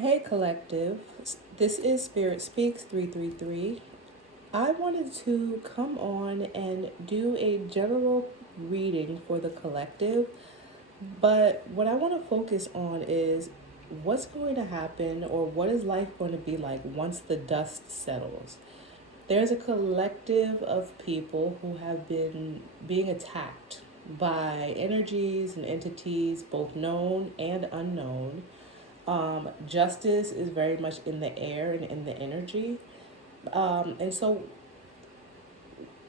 Hey, collective. This is Spirit Speaks 333. I wanted to come on and do a general reading for the collective, but what I want to focus on is what's going to happen or what is life going to be like once the dust settles. There's a collective of people who have been being attacked by energies and entities, both known and unknown. Justice is very much in the air and in the energy. And so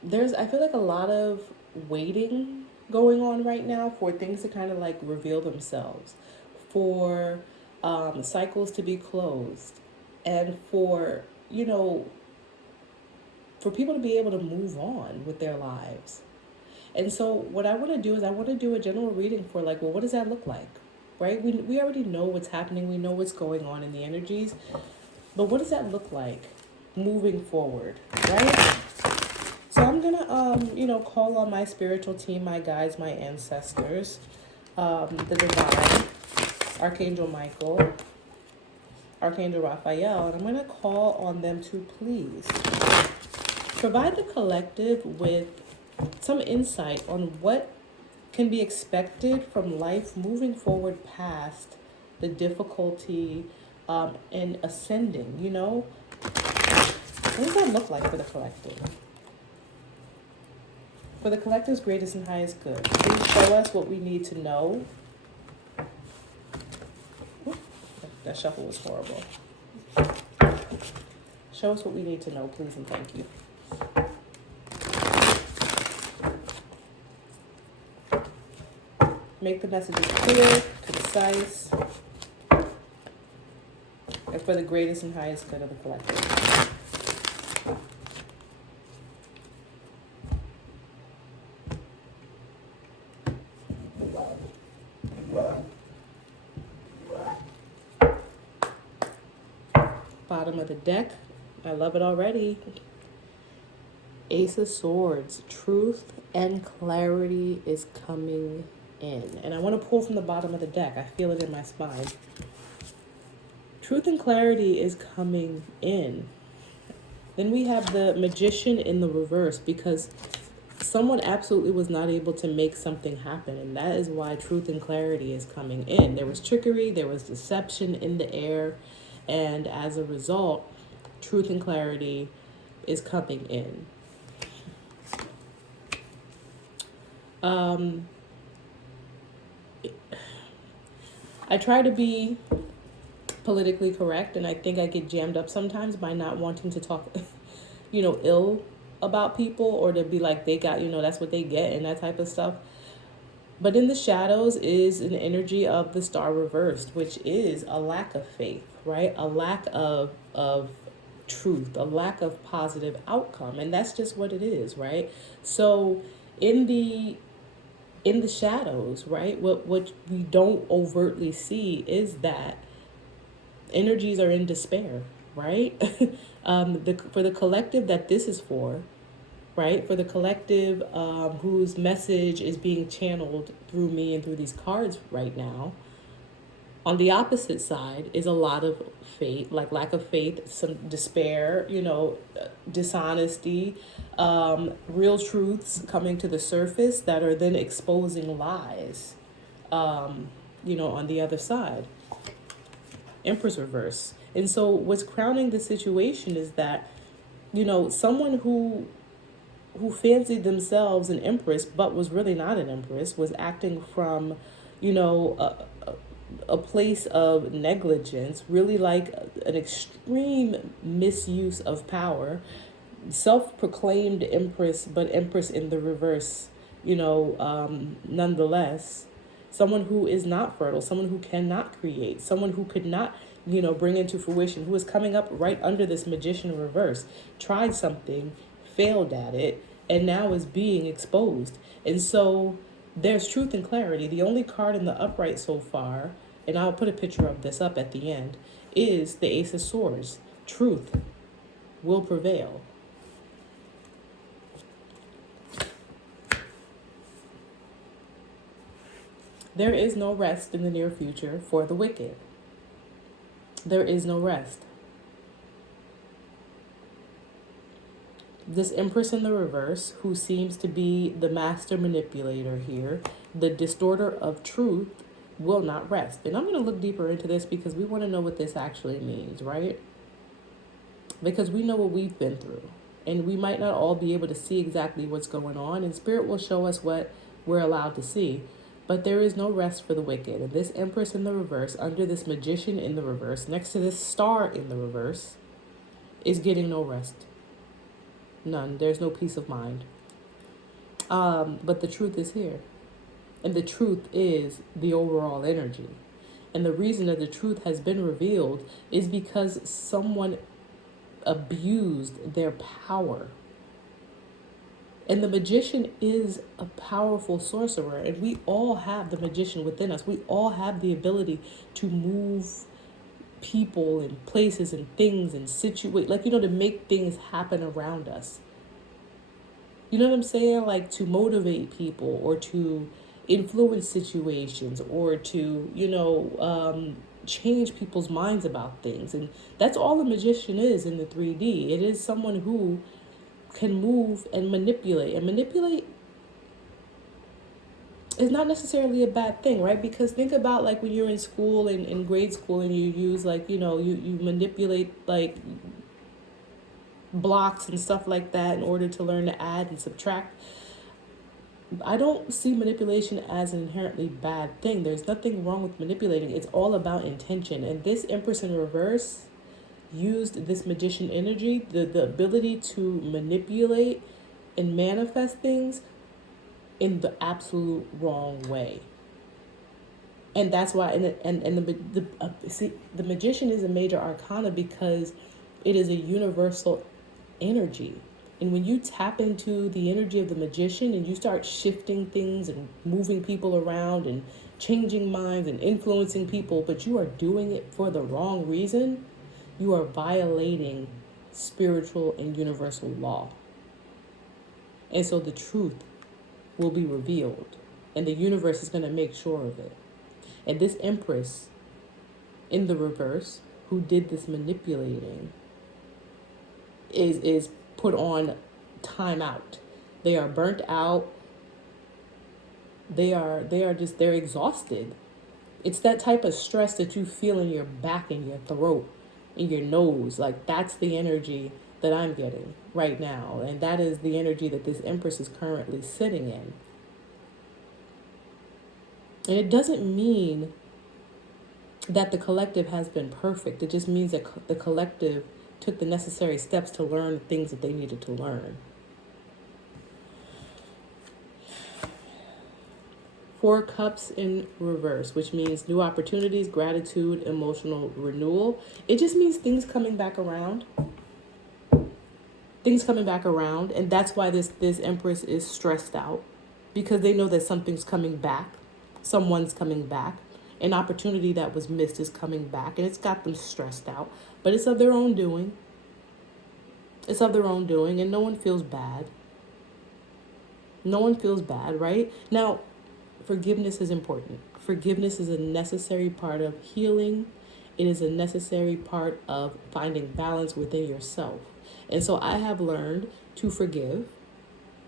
I feel like a lot of waiting going on right now for things to kind of like reveal themselves, for cycles to be closed, and for people to be able to move on with their lives. And so what I want to do is I want to do a general reading for like, well, what does that look like? Right? We already know what's happening. We know what's going on in the energies. But what does that look like moving forward, right? So I'm gonna call on my spiritual team, my guides, my ancestors, the divine, Archangel Michael, Archangel Raphael, and I'm gonna call on them to please provide the collective with some insight on what can be expected from life moving forward past the difficulty and ascending. What does that look like for the collective? For the collective's greatest and highest good, please show us what we need to know. Oop, that shuffle was horrible. Show us what we need to know, please, and thank you. Make the messages clear, concise, and for the greatest and highest good of the collective. Bottom of the deck. I love it already. Ace of Swords. Truth and clarity is coming in. And I want to pull from the bottom of the deck. I feel it in my spine. Truth and clarity is coming in. Then we have the Magician in the reverse, because someone absolutely was not able to make something happen, and that is why truth and clarity is coming in. There was trickery, there was deception in the air, and as a result, truth and clarity is coming in. I try to be politically correct, and I think I get jammed up sometimes by not wanting to talk ill about people, or to be like they got, that's what they get and that type of stuff. But in the shadows is an energy of the star reversed, which is a lack of faith, right? A lack of truth, a lack of positive outcome, and that's just what it is, right? So in the shadows, right? What we don't overtly see is that energies are in despair, right? For the collective that this is for, right? For the collective whose message is being channeled through me and through these cards right now. On the opposite side is a lot of faith, like lack of faith, some despair, dishonesty, real truths coming to the surface that are then exposing lies, on the other side. Empress reverse. And so what's crowning the situation is that, someone who fancied themselves an empress but was really not an empress, was acting from, a place of negligence, really like an extreme misuse of power, self-proclaimed empress, but empress in the reverse, nonetheless. Someone who is not fertile, someone who cannot create, someone who could not, bring into fruition, who is coming up right under this magician reverse, tried something, failed at it, and now is being exposed. And so there's truth and clarity. The only card in the upright so far, and I'll put a picture of this up at the end, is the Ace of Swords. Truth will prevail. There is no rest in the near future for the wicked. There is no rest. This Empress in the reverse, who seems to be the master manipulator here, the distorter of truth, will not rest. And I'm going to look deeper into this because we want to know what this actually means, right? Because we know what we've been through. And we might not all be able to see exactly what's going on. And Spirit will show us what we're allowed to see. But there is no rest for the wicked. And this Empress in the reverse, under this Magician in the reverse, next to this Star in the reverse, is getting no rest. None. There's no peace of mind. But the truth is here. And the truth is the overall energy. And the reason that the truth has been revealed is because someone abused their power. And the magician is a powerful sorcerer. And we all have the magician within us. We all have the ability to move people and places and things and situate, like, to make things happen around us. You know what I'm saying? Like, to motivate people or to influence situations or to, change people's minds about things. And that's all a magician is in the 3D. It is someone who can move and manipulate. And manipulate is not necessarily a bad thing, right? Because think about, like, when you're in school and in grade school and you use, like, you manipulate, like, blocks and stuff like that in order to learn to add and subtract. I don't see manipulation as an inherently bad thing. There's nothing wrong with manipulating. It's all about intention. And this Empress in reverse used this magician energy, the ability to manipulate and manifest things in the absolute wrong way. And that's why, the magician is a major arcana because it is a universal energy. And when you tap into the energy of the magician and you start shifting things and moving people around and changing minds and influencing people, but you are doing it for the wrong reason, you are violating spiritual and universal law. And so the truth will be revealed, and the universe is going to make sure of it. And this Empress in the reverse, who did this manipulating, is put on time out. They are burnt out. They're exhausted. It's that type of stress that you feel in your back, in your throat, in your nose. Like, that's the energy that I'm getting right now. And that is the energy that this Empress is currently sitting in. And it doesn't mean that the collective has been perfect. It just means that the collective took the necessary steps to learn the things that they needed to learn. 4 cups in reverse, which means new opportunities, gratitude, emotional renewal. It just means things coming back around. Things coming back around. And that's why this Empress is stressed out, because they know that something's coming back. Someone's coming back. An opportunity that was missed is coming back, and it's got them stressed out. But it's of their own doing. It's of their own doing, and no one feels bad. No one feels bad, right? Now, forgiveness is important. Forgiveness is a necessary part of healing. It is a necessary part of finding balance within yourself. And so I have learned to forgive,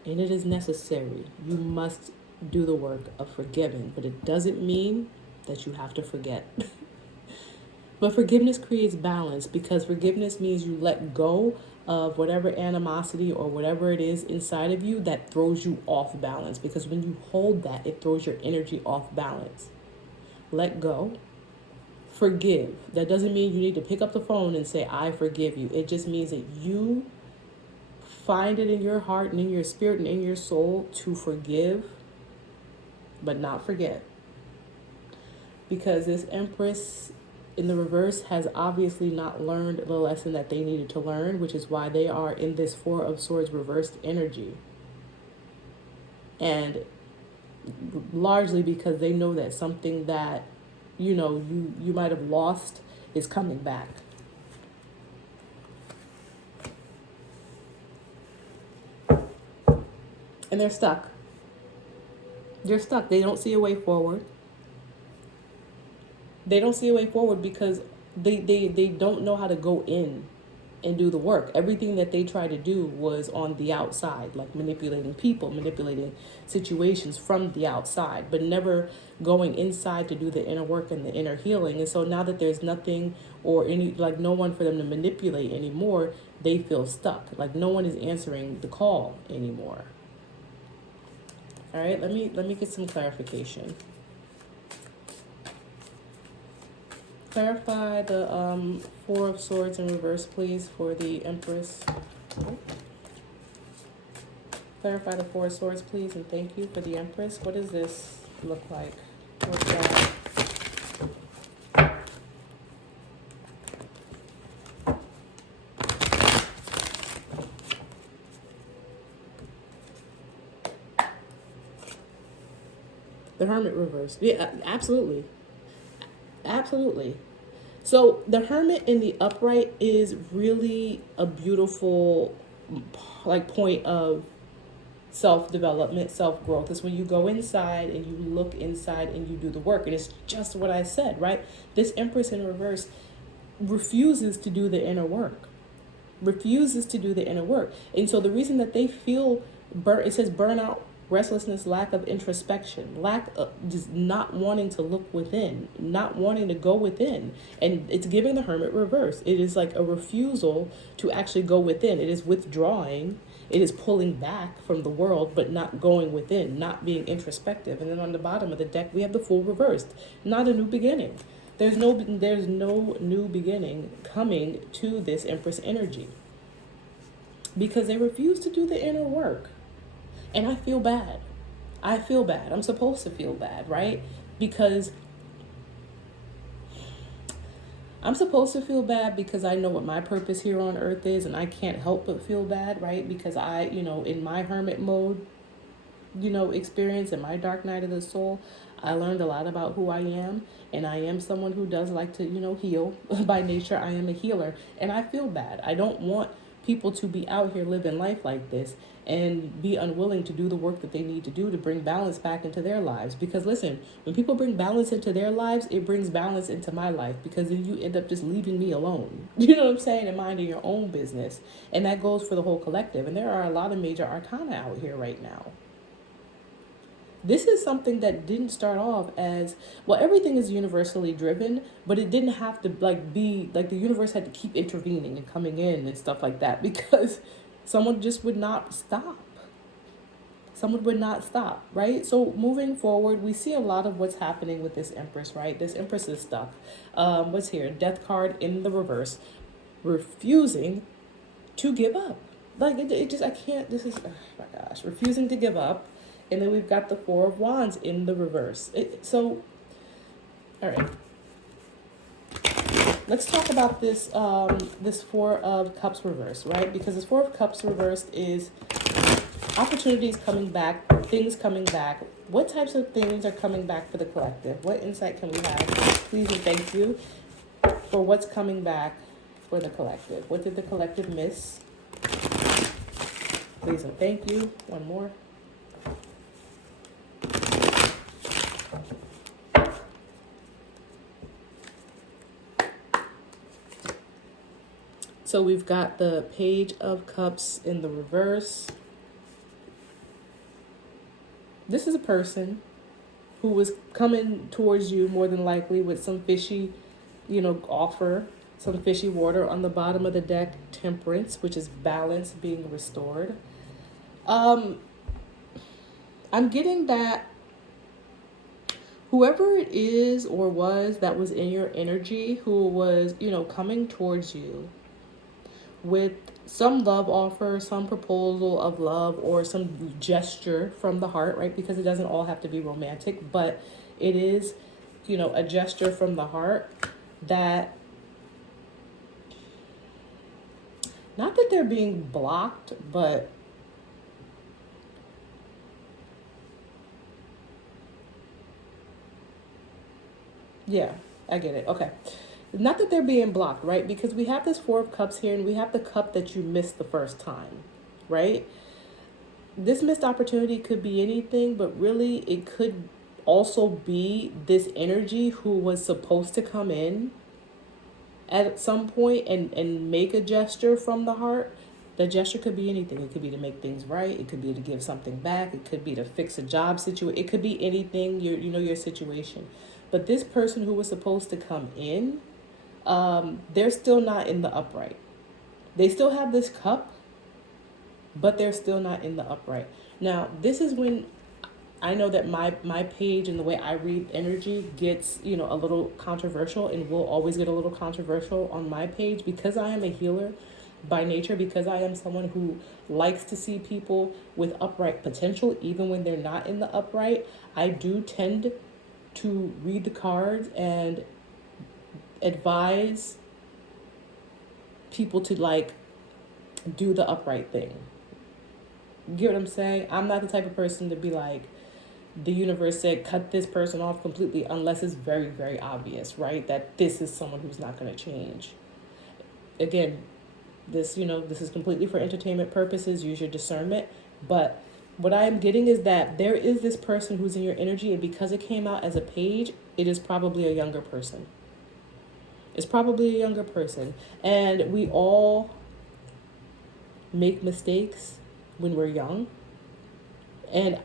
and it is necessary. You must do the work of forgiving, but it doesn't mean that you have to forget. But forgiveness creates balance, because forgiveness means you let go of whatever animosity or whatever it is inside of you that throws you off balance. Because when you hold that, it throws your energy off balance. Let go. Forgive. That doesn't mean you need to pick up the phone and say, I forgive you. It just means that you find it in your heart and in your spirit and in your soul to forgive, but not forget. Because this Empress in the reverse has obviously not learned the lesson that they needed to learn, which is why they are in this 4 of Swords reversed energy. And largely because they know that something that, you might have lost is coming back. And they're stuck. They're stuck. They don't see a way forward. They don't see a way forward because They don't know how to go in and do the work. Everything that they try to do was on the outside, like manipulating people, manipulating situations from the outside, but never going inside to do the inner work and the inner healing. And so now that there's nothing or any, like no one for them to manipulate anymore, they feel stuck. Like no one is answering the call anymore. All right, let me get some clarification. Clarify the Four of Swords in reverse, please, for the Empress. Clarify the Four of Swords, please, and thank you for the Empress. What does this look like? What's that? The Hermit reverse. Yeah, absolutely. Absolutely. So the Hermit in the upright is really a beautiful like point of self-development, self-growth. It's when you go inside and you look inside and you do the work. And it's just what I said, right? This Empress in reverse refuses to do the inner work. Refuses to do the inner work. And so the reason that they feel it says burnout, restlessness, lack of introspection, lack of just not wanting to look within, not wanting to go within. And it's giving the Hermit reverse. It is like a refusal to actually go within. It is withdrawing. It is pulling back from the world, but not going within, not being introspective. And then on the bottom of the deck, we have the Fool reversed. Not a new beginning. There's no new beginning coming to this Empress energy because they refuse to do the inner work. And I feel bad. I feel bad. I'm supposed to feel bad, right? Because I'm supposed to feel bad because I know what my purpose here on earth is, and I can't help but feel bad, right? Because I, in my hermit mode, experience, in my dark night of the soul, I learned a lot about who I am, and I am someone who does like to, heal. By nature, I am a healer, and I feel bad. I don't want people to be out here living life like this and be unwilling to do the work that they need to do to bring balance back into their lives. Because listen, when people bring balance into their lives, it brings balance into my life, because then you end up just leaving me alone. You know what I'm saying? And minding your own business. And that goes for the whole collective. And there are a lot of major arcana out here right now. This is something that didn't start off as, well, everything is universally driven, but it didn't have to be like the universe had to keep intervening and coming in and stuff like that, because someone just would not stop. Someone would not stop, right? So moving forward, we see a lot of what's happening with this Empress, right? This Empress is stuck. What's here? Death card in the reverse, refusing to give up. Like it just, I can't, this is, oh my gosh, refusing to give up. And then we've got the Four of Wands in the reverse. All right. Let's talk about this this Four of Cups reverse, right? Because this Four of Cups reversed is opportunities coming back, things coming back. What types of things are coming back for the collective? What insight can we have? Please and thank you for what's coming back for the collective. What did the collective miss? Please and thank you. One more. So we've got the Page of Cups in the reverse. This is a person who was coming towards you more than likely with some fishy, offer, some fishy water. On the bottom of the deck, Temperance, which is balance being restored. I'm getting that whoever it is or was that was in your energy, who was, coming towards you with some love offer, some proposal of love, or some gesture from the heart, right? Because it doesn't all have to be romantic, but it is, a gesture from the heart that, not that they're being blocked, but yeah, I get it. Okay. Not that they're being blocked, right? Because we have this Four of Cups here, and we have the cup that you missed the first time, right? This missed opportunity could be anything, but really it could also be this energy who was supposed to come in at some point and make a gesture from the heart. The gesture could be anything. It could be to make things right. It could be to give something back. It could be to fix a job situation. It could be anything, your situation. But this person who was supposed to come in, they're still not in the upright. They still have this cup, but they're still not in the upright. Now, this is when I know that my page and the way I read energy gets, a little controversial, and will always get a little controversial on my page, because I am a healer by nature, because I am someone who likes to see people with upright potential, even when they're not in the upright. I do tend to read the cards and advise people to do the upright thing. You get what I'm saying? I'm not the type of person to be like, the universe said cut this person off completely, unless it's very, very obvious, right? That this is someone who's not going to change. Again, this is completely for entertainment purposes. Use your discernment. But what I am getting is that there is this person who's in your energy, and because it came out as a page, it is probably a younger person. It's probably a younger person. And we all make mistakes when we're young. And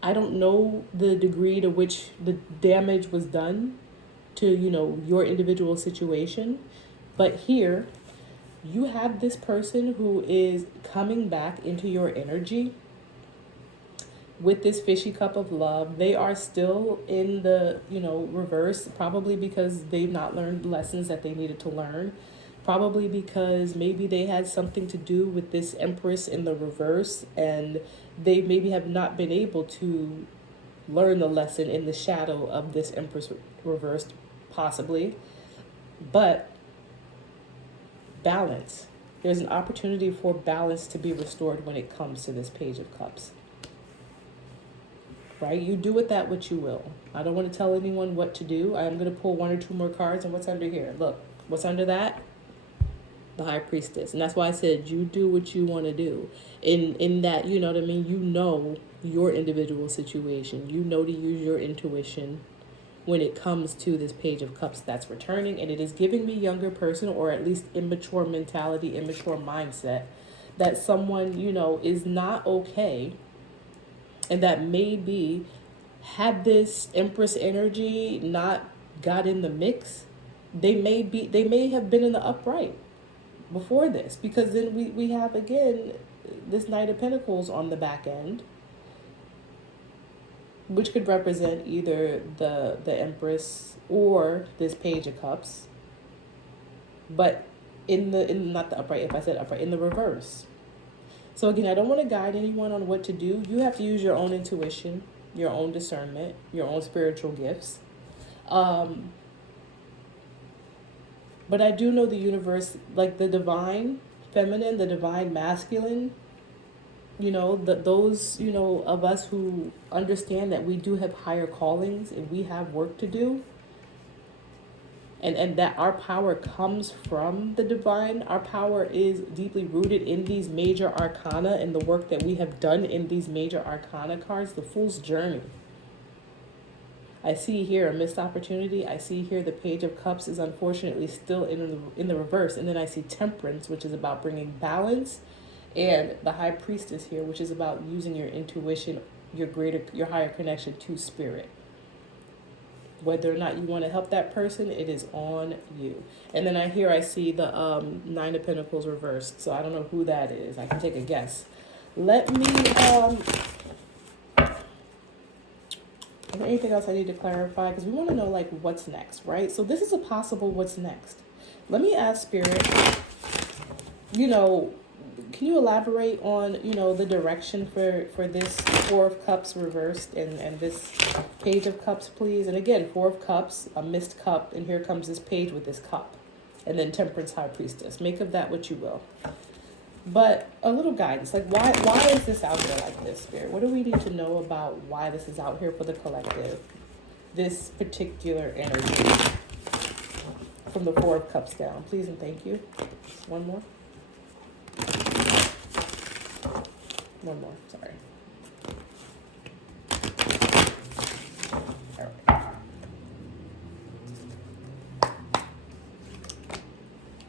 I don't know the degree to which the damage was done to, your individual situation. But here, you have this person who is coming back into your energy with this fishy cup of love. They are still in the, reverse, probably because they've not learned lessons that they needed to learn. Probably because maybe they had something to do with this Empress in the reverse, and they maybe have not been able to learn the lesson in the shadow of this Empress reversed, possibly. But balance. There's an opportunity for balance to be restored when it comes to this Page of Cups. Right? You do with that what you will. I don't want to tell anyone what to do. I'm going to pull one or two more cards. And what's under here? Look, what's under that? The High Priestess. And that's why I said you do what you want to do. In that, you know what I mean? You know your individual situation. You know to use your intuition when it comes to this Page of Cups that's returning. And it is giving me younger person, or at least immature mentality, immature mindset, that someone, is not okay. And that maybe had this Empress energy not got in the mix, they may have been in the upright before this, because then we have again this Knight of Pentacles on the back end, which could represent either the Empress or this Page of Cups, but in not the upright, if I said upright, in the reverse. So again, I don't want to guide anyone on what to do. You have to use your own intuition, your own discernment, your own spiritual gifts. But I do know the universe, like the divine feminine, the divine masculine, those, of us who understand that we do have higher callings and we have work to do. And that our power comes from the divine. Our power is deeply rooted in these major arcana and the work that we have done in these major arcana cards, the Fool's Journey. I see here a missed opportunity. I see here the Page of Cups is unfortunately still in the reverse. And then I see Temperance, which is about bringing balance, and the High Priestess here, which is about using your intuition, your higher connection to spirit. Whether or not you want to help that person, it is on you. And then I see the Nine of Pentacles reversed. So I don't know who that is. I can take a guess. Let me, is there anything else I need to clarify? Because we want to know, what's next, right? So this is a possible what's next. Let me ask Spirit, can you elaborate on, the direction for this Four of Cups reversed and this Page of Cups, please? And again, Four of Cups, a missed cup, and here comes this page with this cup. And then Temperance, High Priestess. Make of that what you will. But a little guidance, why is this out there like this, Spirit? What do we need to know about why this is out here for the collective? This particular energy from the Four of Cups down. Please and thank you. One more. One more, sorry. All right.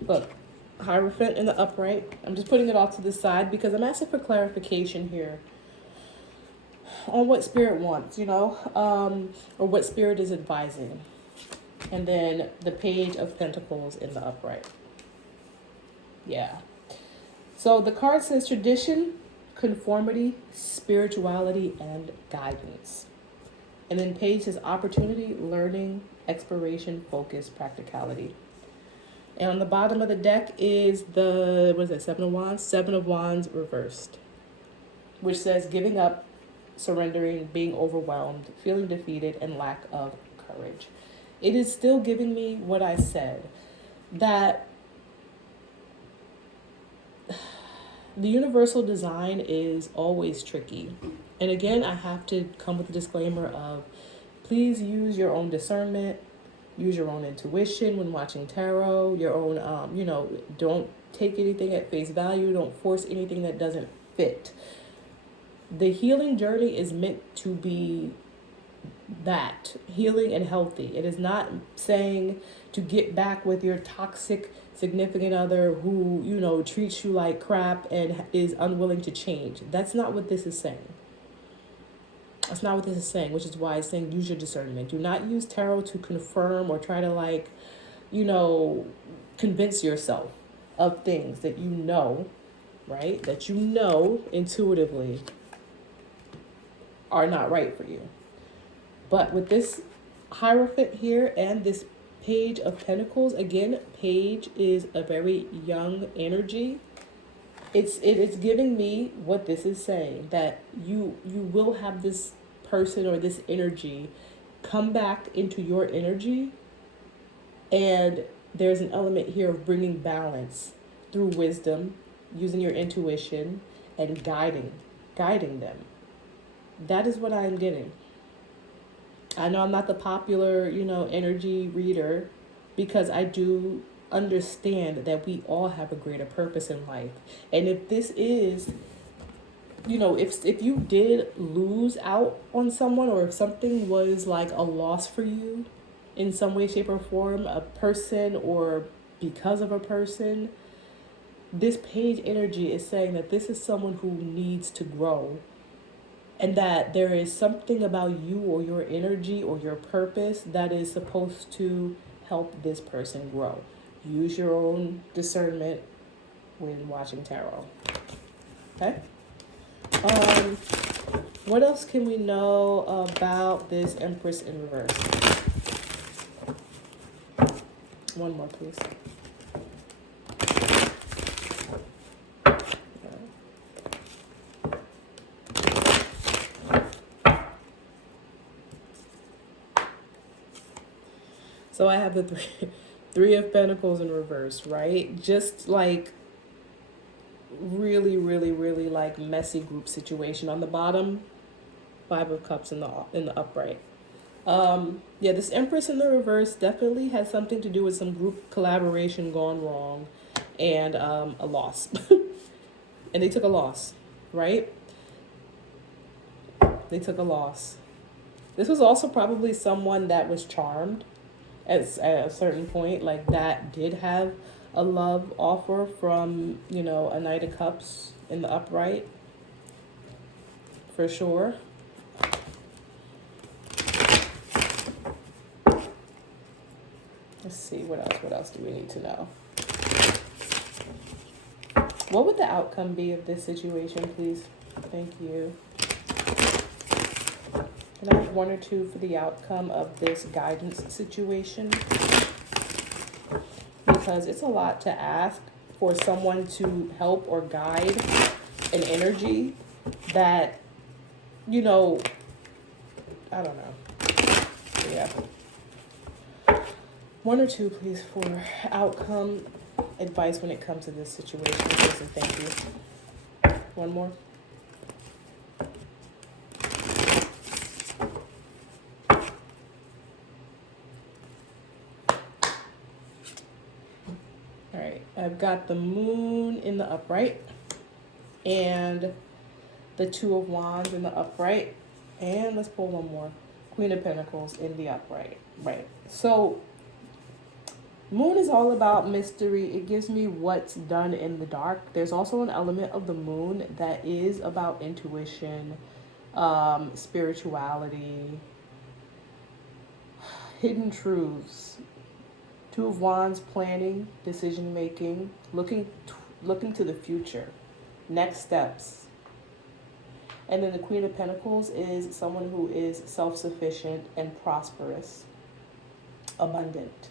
Look, Hierophant in the upright. I'm just putting it off to the side because I'm asking for clarification here on what Spirit wants, or what Spirit is advising. And then the Page of Pentacles in the upright. Yeah. So the card says tradition, conformity, spirituality, and guidance. And then Page says opportunity, learning, exploration, focus, practicality. And on the bottom of the deck is the, what is that, Seven of Wands? Seven of Wands reversed, which says giving up, surrendering, being overwhelmed, feeling defeated, and lack of courage. It is still giving me what I said, that the universal design is always tricky. And again, I have to come with a disclaimer of please use your own discernment, use your own intuition when watching tarot, your own, don't take anything at face value, don't force anything that doesn't fit. The healing journey is meant to be that, healing and healthy. It is not saying to get back with your toxic significant other who, treats you like crap and is unwilling to change. That's not what this is saying. That's not what this is saying, which is why it's saying use your discernment. Do not use tarot to confirm or try to convince yourself of things that right? That intuitively are not right for you. But with this Hierophant here and this Page of Pentacles, again, Page is a very young energy. It is giving me what this is saying, that you will have this person or this energy come back into your energy, and there's an element here of bringing balance through wisdom, using your intuition, and guiding them. That is what I am getting. I know I'm not the popular, energy reader, because I do understand that we all have a greater purpose in life. And if this is, if you did lose out on someone, or if something was like a loss for you in some way, shape, or form, a person or because of a person, this Page energy is saying that this is someone who needs to grow, and that there is something about you or your energy or your purpose that is supposed to help this person grow. Use your own discernment when watching tarot. Okay? What else can we know about this Empress in reverse? One more, please. So I have the three of Pentacles in reverse, right? Just like really, really, really like messy group situation. On the bottom, Five of Cups in the upright. This Empress in the reverse definitely has something to do with some group collaboration gone wrong, and a loss. And they took a loss, right? They took a loss. This was also probably someone that was charmed at a certain point, like that did have a love offer from, a Knight of Cups in the upright, for sure. Let's see, what else do we need to know? What would the outcome be of this situation, please? Thank you. Can I have one or two for the outcome of this guidance situation? Because it's a lot to ask for someone to help or guide an energy that, I don't know. Yeah. One or two, please, for outcome advice when it comes to this situation, please, and thank you. One more. All right, I've got the Moon in the upright and the Two of Wands in the upright, and let's pull one more. Queen of Pentacles in the upright. Right. So Moon is all about mystery. It gives me what's done in the dark. There's also an element of the moon that is about intuition, spirituality, hidden truths. Two of Wands, planning, decision making, looking to the future, next steps. And then the Queen of Pentacles is someone who is self-sufficient and prosperous, abundant.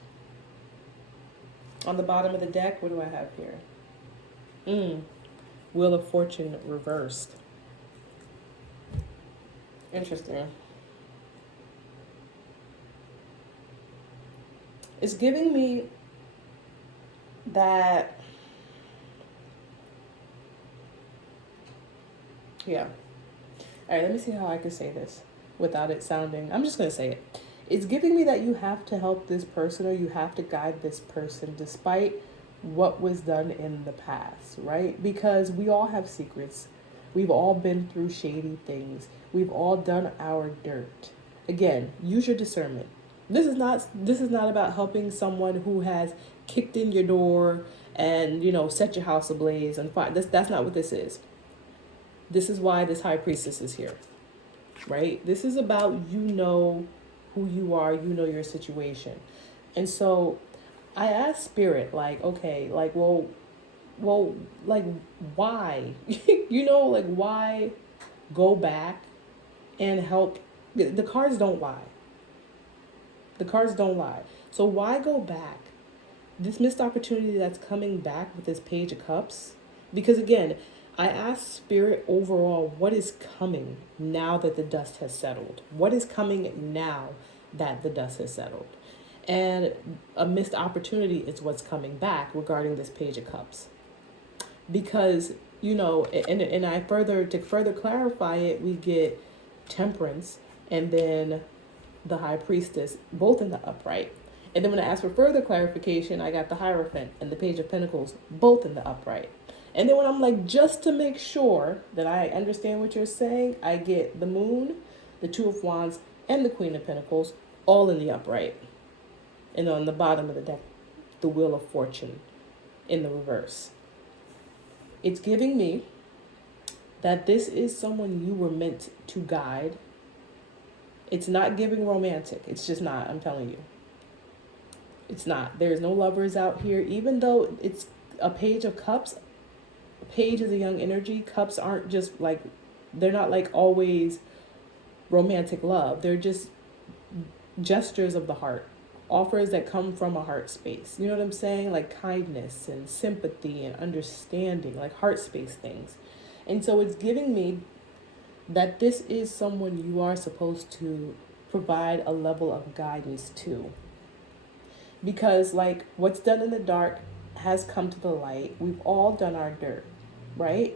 On the bottom of the deck, what do I have here? Wheel of Fortune reversed. Interesting. It's giving me that, yeah. All right, let me see how I can say this without it sounding, I'm just going to say it. It's giving me that you have to help this person or you have to guide this person despite what was done in the past, right? Because we all have secrets. We've all been through shady things. We've all done our dirt. Again, use your discernment. This is not about helping someone who has kicked in your door and, set your house ablaze and fire. That's not what this is. This is why this high priestess is here, right? This is about who you are, your situation. And so I asked Spirit, like, okay, like, like, why? Why go back and help? The cards don't lie. The cards don't lie. So why go back? This missed opportunity that's coming back with this Page of Cups. Because again, I asked Spirit overall, what is coming now that the dust has settled? What is coming now that the dust has settled? And a missed opportunity is what's coming back regarding this Page of Cups. Because, and I to further clarify it, we get Temperance and then the High Priestess, both in the upright. And then when I asked for further clarification, I got the Hierophant and the Page of Pentacles, both in the upright. And then when I'm like, just to make sure that I understand what you're saying, I get the Moon, the Two of Wands, and the Queen of Pentacles, all in the upright. And on the bottom of the deck, the Wheel of Fortune in the reverse. It's giving me that this is someone you were meant to guide. It's not giving romantic. It's just not, I'm telling you. It's not. There's no lovers out here. Even though it's a Page of Cups, Page is a young energy. Cups aren't just like, they're not like always romantic love. They're just gestures of the heart. Offers that come from a heart space. You know what I'm saying? Like kindness and sympathy and understanding, like heart space things. And so it's giving me that this is someone you are supposed to provide a level of guidance to. Because like what's done in the dark has come to the light. We've all done our dirt, right?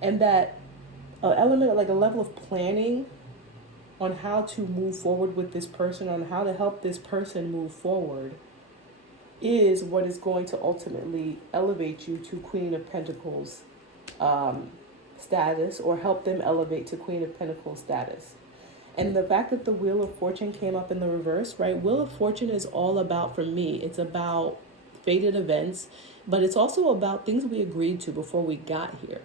And that element, like a level of planning on how to move forward with this person, on how to help this person move forward, is what is going to ultimately elevate you to Queen of Pentacles status, or help them elevate to Queen of Pentacles status. And the fact that the Wheel of Fortune came up in the reverse, right? Wheel of Fortune is all about, for me, it's about fated events, but it's also about things we agreed to before we got here.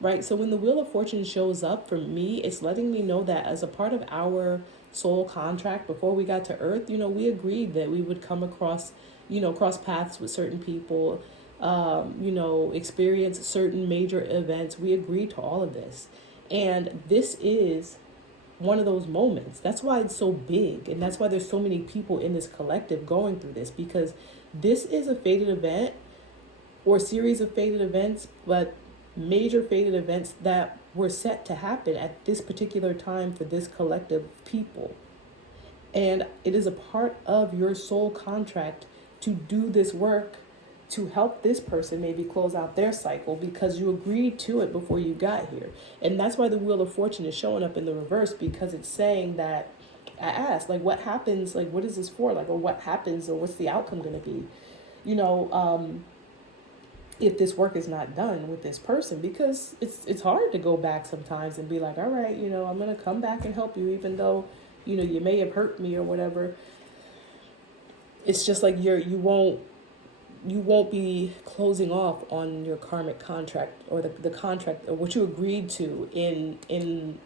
Right? So when the Wheel of Fortune shows up, for me, it's letting me know that as a part of our soul contract before we got to Earth, we agreed that we would come across, cross paths with certain people, experience certain major events. We agreed to all of this. And this is one of those moments. That's why it's so big. And that's why there's so many people in this collective going through this, because this is a fated event or series of fated events, but major fated events that were set to happen at this particular time for this collective of people. And it is a part of your soul contract to do this work to help this person maybe close out their cycle, because you agreed to it before you got here. And that's why the Wheel of Fortune is showing up in the reverse, because it's saying that, I asked, like, what happens, like, what is this for, like, or what happens, or what's the outcome going to be, if this work is not done with this person. Because it's hard to go back sometimes and be like, all right, I'm going to come back and help you, even though, you may have hurt me or whatever. it's just like you won't be closing off on your karmic contract, or the contract, or what you agreed to in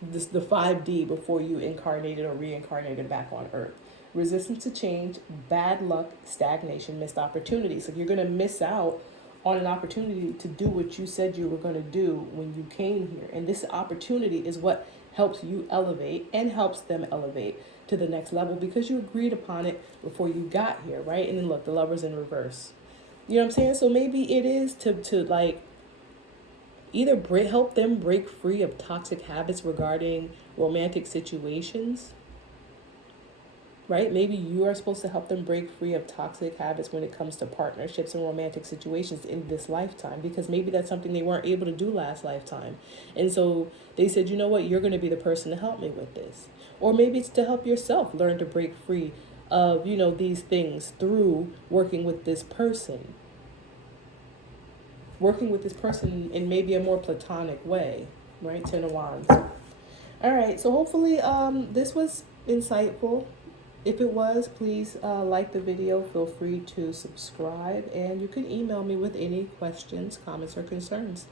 the 5D before you incarnated or reincarnated back on Earth. Resistance to change, bad luck, stagnation, missed opportunities. So you're going to miss out on an opportunity to do what you said you were going to do when you came here. And this opportunity is what helps you elevate and helps them elevate to the next level, because you agreed upon it before you got here, right? And then look, the Lover's in reverse. You know what I'm saying? So maybe it is to like either help them break free of toxic habits regarding romantic situations, right? Maybe you are supposed to help them break free of toxic habits when it comes to partnerships and romantic situations in this lifetime, because maybe that's something they weren't able to do last lifetime. And so they said, you know what, you're going to be the person to help me with this. Or maybe it's to help yourself learn to break free of, these things through working with this person. Working with this person in maybe a more platonic way, right? Ten of Wands. All right, so hopefully this was insightful. If it was, please like the video. Feel free to subscribe, and you can email me with any questions, comments, or concerns.